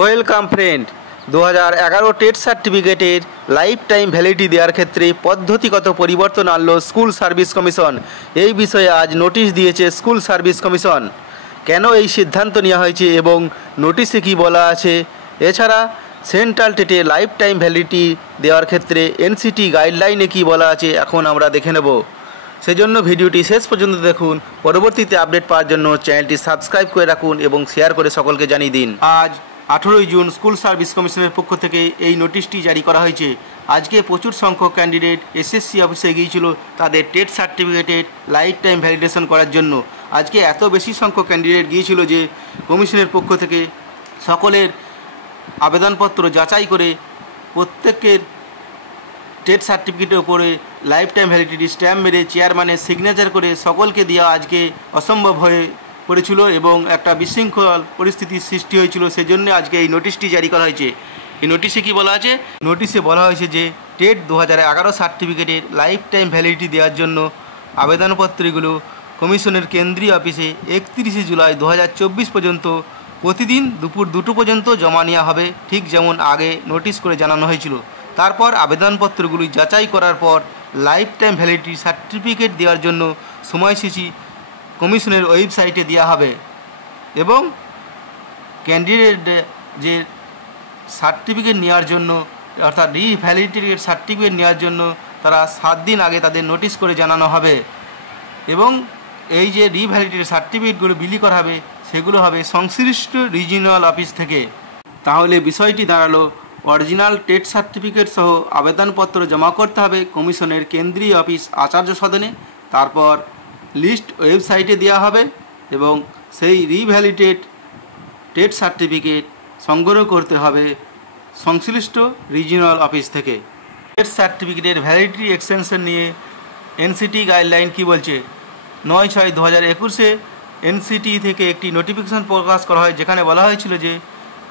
Welcome friend. 2011 TET সার্টিফিকেটের life time validity দেওয়ার ক্ষেত্রে পদ্ধতিগত পরিবর্তন আনলো স্কুল সার্ভিস কমিশন। এই বিষয়ে আজ নোটিশ দিয়েছে স্কুল সার্ভিস কমিশন। কেন এই সিদ্ধান্ত নেওয়া হয়েছে এবং নোটিশে কী বলা আছে, এছাড়া সেন্ট্রাল টেটে লাইফ টাইম ভ্যালিডিটি দেওয়ার ক্ষেত্রে এনসিটি গাইডলাইনে কী বলা আছে এখন আমরা দেখে নেব। সেজন্য ভিডিওটি শেষ পর্যন্ত দেখুন। পরবর্তীতে আপডেট পাওয়ার জন্য চ্যানেলটি সাবস্ক্রাইব করে রাখুন এবং শেয়ার করে সকলকে জানিয়ে দিন। আজ 18 জুন স্কুল সার্ভিস কমিশনের পক্ষ থেকে এই নোটিশটি জারি করা হয়েছে। আজকে প্রচুর সংখ্যক ক্যান্ডিডেট এসএসসি অফিসে গিয়েছিল তাদের টেট সার্টিফিকেটের লাইফ টাইম ভ্যালিডেশন করার জন্য। আজকে এত বেশি সংখ্যক ক্যান্ডিডেট গিয়েছিল যে কমিশনের পক্ষ থেকে সকলের আবেদনপত্র যাচাই করে প্রত্যেকের টেট সার্টিফিকেটের উপরে লাইফ টাইম ভ্যালিডিটি স্ট্যাম্প মেরে চেয়ারম্যানের সিগনেচার করে সকলকে দেওয়া আজকে অসম্ভব হয়ে পড়েছিল এবং একটা বিশৃঙ্খল পরিস্থিতির সৃষ্টি হয়েছিল। সেজন্য আজকে এই নোটিশটি জারি করা হয়েছে। এই নোটিশে কী বলা আছে? নোটিশে বলা হয়েছে যে টেট 2011 সার্টিফিকেটের লাইফ টাইম ভ্যালিডিটি দেওয়ার জন্য আবেদনপত্রগুলো কমিশনের কেন্দ্রীয় অফিসে 31 জুলাই 2024 পর্যন্ত প্রতিদিন দুপুর 2টো পর্যন্ত জমা নেওয়া হবে, ঠিক যেমন আগে নোটিশ করে জানানো হয়েছিল। তারপর আবেদনপত্রগুলি যাচাই করার পর লাইফ টাইম ভ্যালিডিটি সার্টিফিকেট দেওয়ার জন্য সময়সূচি কমিশনের ওয়েবসাইটে দেওয়া হবে এবং ক্যান্ডিডেট যে সার্টিফিকেট নেওয়ার জন্য অর্থাৎ রিভ্যালিডিটি সার্টিফিকেট নেওয়ার জন্য তারা 7 দিন আগে তাদের নোটিশ করে জানানো হবে এবং এই যে রিভ্যালিডিটি সার্টিফিকেটগুলো বিলি করা হবে সেগুলো হবে সংশ্লিষ্ট রিজিওনাল অফিস থেকে। তাহলে বিষয়টি দাঁড়ালো, অরিজিনাল টেট সার্টিফিকেট সহ আবেদনপত্র জমা করতে হবে কমিশনের কেন্দ্রীয় অফিস আচার্য সদনে। তারপর লিস্ট ওয়েবসাইটে দেওয়া হবে এবং সেই রিভ্যালিডেটেড টেট সার্টিফিকেট সংগ্রহ করতে হবে সংশ্লিষ্ট রিজিওনাল অফিস থেকে। টেট সার্টিফিকেটের ভ্যালিডিটি এক্সটেনশন নিয়ে এনসিটি গাইডলাইন কি বলছে? 9/6/2021 এনসিটি থেকে একটি নোটিফিকেশন প্রকাশ করা হয়, যেখানে বলা হয়েছিল যে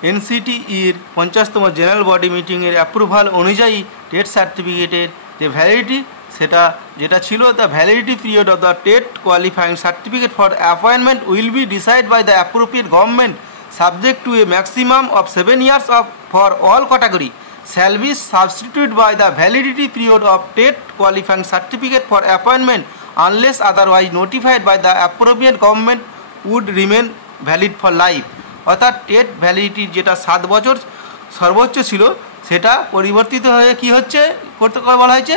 এনসিটির 50তম জেনারেল বডি মিটিংয়ের অ্যাপ্রুভাল অনুযায়ী টেট সার্টিফিকেটের যে ভ্যালিডিটি সেটা যেটা ছিল, the validity period of the TET qualifying certificate for appointment will be decide by the appropriate government subject to a maximum of 7 years of for all category shall be substituted by the validity period of TET qualifying certificate for appointment unless otherwise notified by the appropriate government would remain valid for life। অর্থাৎ TET ভ্যালিডিটির যেটা 7 বছর সর্বোচ্চ ছিল সেটা পরিবর্তিত হয়ে কি হচ্ছে করতে বলা হয়েছে,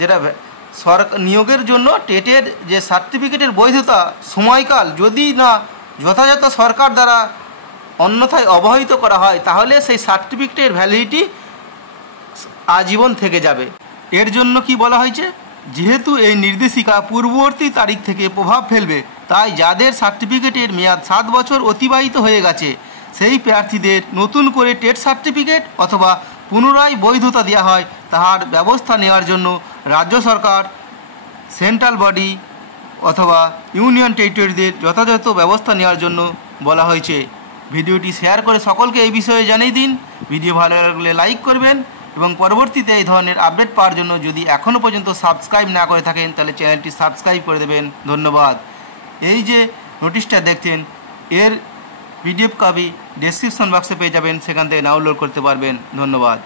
যেটা সরকার নিয়োগের জন্য টেটের যে সার্টিফিকেটের বৈধতা সময়কাল যদি না যথাযথ সরকার দ্বারা অন্যথায় অবহিত করা হয় তাহলে সেই সার্টিফিকেটের ভ্যালিডিটি আজীবন থেকে যাবে। এর জন্য কি বলা হয়েছে? যেহেতু এই নির্দেশিকা পূর্ববর্তী তারিখ থেকে প্রভাব ফেলবে, তাই যাদের সার্টিফিকেটের মেয়াদ 7 বছর অতিবাহিত হয়ে গেছে সেই প্রার্থীদের নতুন করে টেট সার্টিফিকেট অথবা পুনরায় বৈধতা দেওয়া হয় তাহার ব্যবস্থা নেওয়ার জন্য রাজ্য সরকার, সেন্ট্রাল বডি অথবা ইউনিয়ন টেরিটরিদের যথাযথ ব্যবস্থা নেওয়ার জন্য বলা হয়েছে। ভিডিওটি শেয়ার করে সকলকে এই বিষয়ে জানিয়ে দিন। ভিডিও ভালো লাগলে লাইক করবেন এবং পরবর্তীতে এই ধরনের আপডেট পাওয়ার জন্য যদি এখনও পর্যন্ত সাবস্ক্রাইব না করে থাকেন তাহলে চ্যানেলটি সাবস্ক্রাইব করে দেবেন। ধন্যবাদ। এই যে নোটিশটা দেখছেন এর পিডিএফ কপি ডেসক্রিপশন বক্সে পেয়ে যাবেন, সেখান থেকে ডাউনলোড করতে পারবেন। ধন্যবাদ।